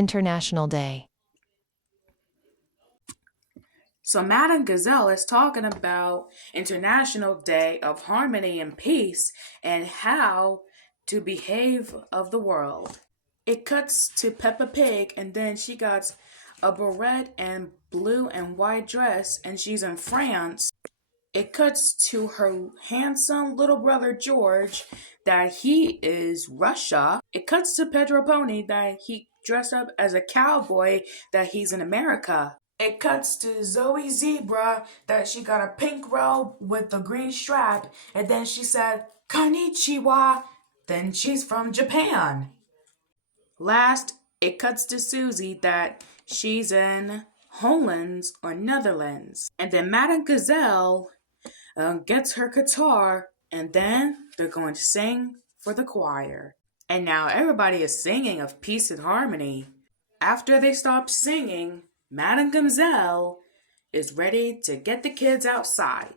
International Day. So Madame Gazelle is talking about International Day of Harmony and Peace and how to behave of the world. It cuts to Peppa Pig, and then she got a beret and blue and white dress, and she's in France. It cuts to her handsome little brother George, that he is Russia. It cuts to Pedro Pony, that he dressed up as a cowboy, that he's in America. It cuts to Zoe Zebra, that she got a pink robe with a green strap, and then she said, Konnichiwa, then she's from Japan. Last, it cuts to Susie, that she's in Holland or Netherlands. And then Madame Gazelle gets her guitar, and then they're going to sing for the choir. And now everybody is singing of peace and harmony. After they stop singing, Madame Gazelle is ready to get the kids outside.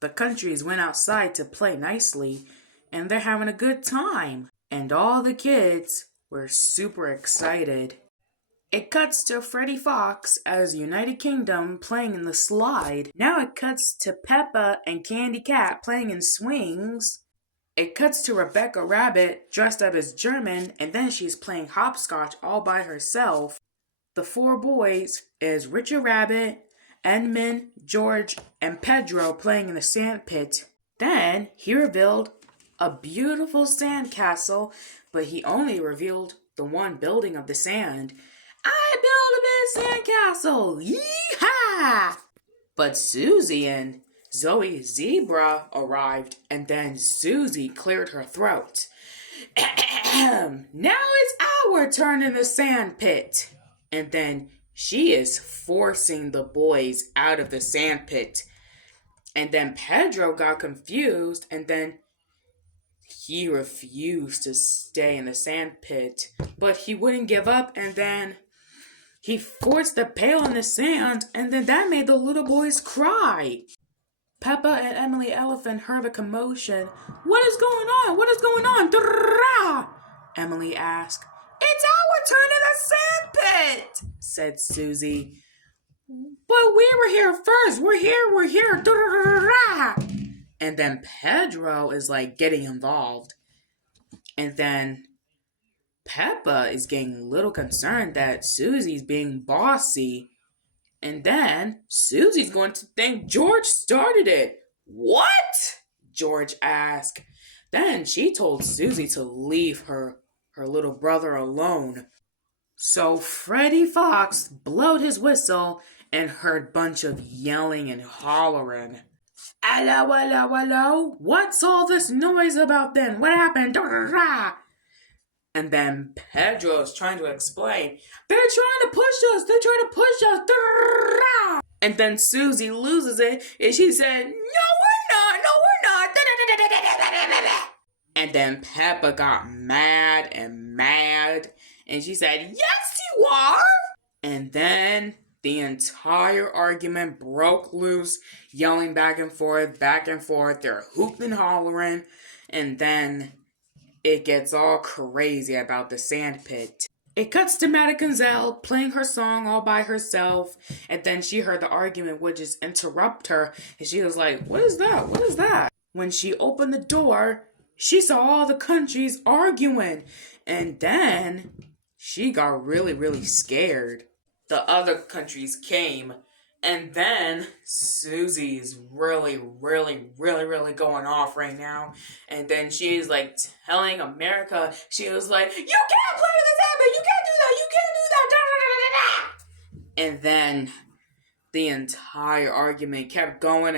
The countries went outside to play nicely, and they're having a good time. And all the kids were super excited. It cuts to Freddie Fox as United Kingdom playing in the slide. Now it cuts to Peppa and Candy Cat playing in swings. It cuts to Rebecca Rabbit dressed up as German, and then she's playing hopscotch all by herself. The four boys is Richard Rabbit, Edmund, George, and Pedro playing in the sand pit. Then he revealed a beautiful sand castle, but he only revealed the one building of the sand. I built a big sand castle! Yee-haw! But Susie and Zoe Zebra arrived, and then Susie cleared her throat. Now it's our turn in the sand pit. And then she is forcing the boys out of the sand pit. And then Pedro got confused, and then he refused to stay in the sand pit. But he wouldn't give up, and then he forced the pail in the sand, and then that made the little boys cry. Peppa and Emily Elephant heard the commotion. What is going on? What is going on? Durrrr! Emily asked. It's our turn in the sand pit, said Susie. But we were here first. We're here. Durrrr! And then Pedro is like getting involved. And then Peppa is getting a little concerned that Susie's being bossy. And then Susie's going to think George started it. What? George asked. Then she told Susie to leave her little brother alone. So Freddie Fox blowed his whistle and heard a bunch of yelling and hollering. Hello, hello, hello. What's all this noise about then? What happened? And then Pedro is trying to explain. They're trying to push us. And then Susie loses it, and she said, No, we're not. And then Peppa got mad, and she said, Yes, you are. And then the entire argument broke loose, yelling back and forth. They're hooping and hollering, and then it gets all crazy about the sand pit. It cuts to Madame Gazelle playing her song all by herself, and then she heard the argument would just interrupt her, and she was like, What is that? When she opened the door, she saw all the countries arguing, and then she got really, really scared. The other countries came, and then Susie's really going off right now. And then she's like telling America, she was like, You can't play with this habit, you can't do that. And then the entire argument kept going.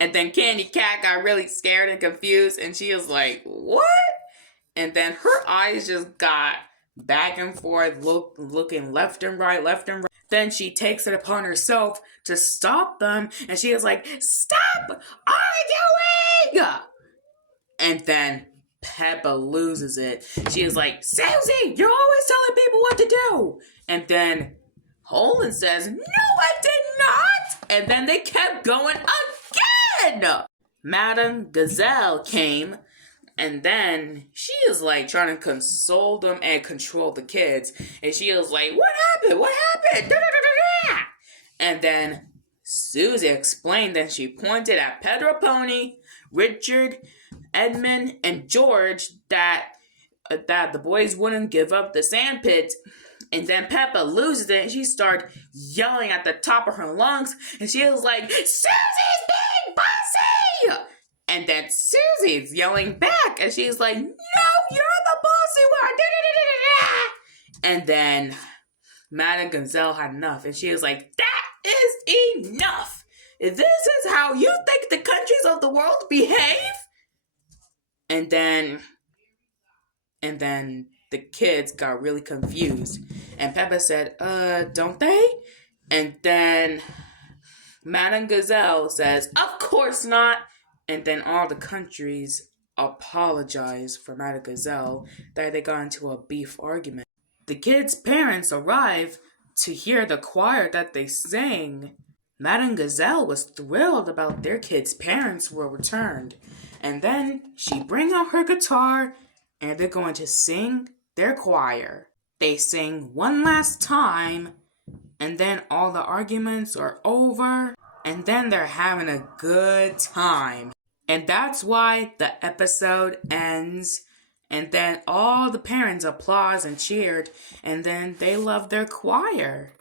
And then Candy Cat got really scared and confused, and she was like, What? And then her eyes just got back and forth, looking left and right. Then she takes it upon herself to stop them, and she is like, Stop arguing! And then Peppa loses it. She is like, Susie, you're always telling people what to do. And then Holden says, No, I did not! And then they kept going again! Madame Gazelle came, And then she is like trying to console them and control the kids. And she is like, what happened? What happened? Da, da, da, da, da. And then Susie explained that she pointed at Pedro Pony, Richard, Edmund, and George that the boys wouldn't give up the sandpit. And then Peppa loses it and she started yelling at the top of her lungs. And she was like, Susie's being bossy! And then Susie's yelling back. And she's like, no, you're the bossy one! Da, da, da, da, da. And then Madame Gazelle had enough. And she was like, that is enough! This is how you think the countries of the world behave? And then the kids got really confused. And Peppa said, don't they? And then Madame Gazelle says, of course not. And then all the countries apologize for Madame Gazelle that they got into a beef argument. The kids' parents arrive to hear the choir that they sang. Madame Gazelle was thrilled about their kids' parents were returned. And then she brings out her guitar and they're going to sing their choir. They sing one last time, and then all the arguments are over, and then they're having a good time. And that's why the episode ends, and then all the parents applaud and cheered, and then they love their choir.